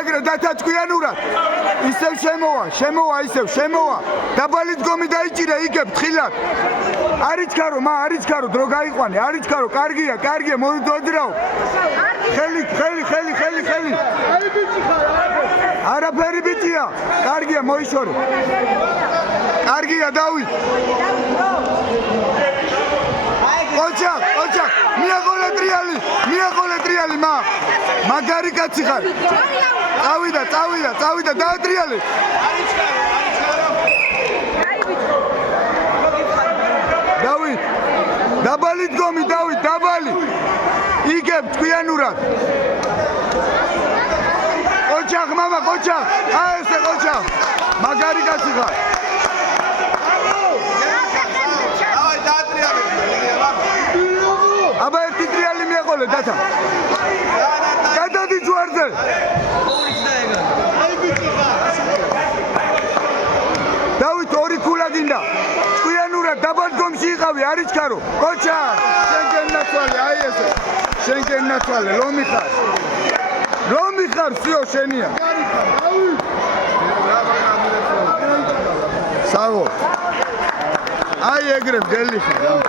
ეგრე დათაჭკვიანურად. ისევ შემოვა, შემოვა. დაბალი დგომი დაიჭირე იგებ თხილად. არიჩქარო, დრო გაიყვანე, არიჩქარო, კარგია, მოდოძრაო. ხელი. არაფერი ბიჭია, კარგია, მოიშორე. კარგია, დავით. ოჩახ, მიაღოლე ტრიალი, მაგარი კაცი ხარ. წავიდა, დაატრიალე. დავით, დაბალი დგომი, დაბალი. იგებ თქვიანურად. ყოჩახ, ესე ყოჩახ. მაგარი კაცი ხარ. აბა ერთი ტრიალი მიაყოლე დათა. გადადი ჯვარზე. დავით ორი ქულა გინდა. ჭკვიანურად დაბალ დგომში იყავი, არიჩქარო. ყოჩა, შენგენ ნაცვალე, აი ესე. შენგენ ნაცვალე, ლომი ხარ, სიო შენია. საღო. აი ეგრე მგელი ხარ.